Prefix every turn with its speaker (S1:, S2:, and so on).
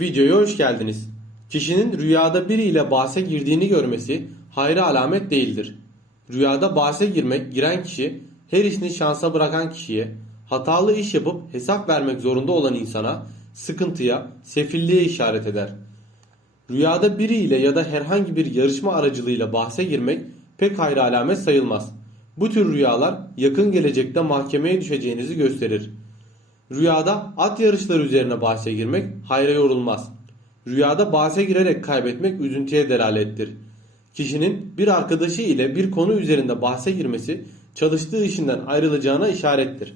S1: Videoya hoş geldiniz. Kişinin rüyada biriyle bahse girdiğini görmesi hayra alamet değildir. Rüyada bahse girmek giren kişi her işini şansa bırakan kişiye, hatalı iş yapıp hesap vermek zorunda olan insana sıkıntıya, sefilliğe işaret eder. Rüyada biriyle ya da herhangi bir yarışma aracılığıyla bahse girmek pek hayra alamet sayılmaz. Bu tür rüyalar yakın gelecekte mahkemeye düşeceğinizi gösterir. Rüyada at yarışları üzerine bahse girmek hayra yorulmaz. Rüyada bahse girerek kaybetmek üzüntüye delalettir. Kişinin bir arkadaşı ile bir konu üzerinde bahse girmesi çalıştığı işinden ayrılacağına işarettir.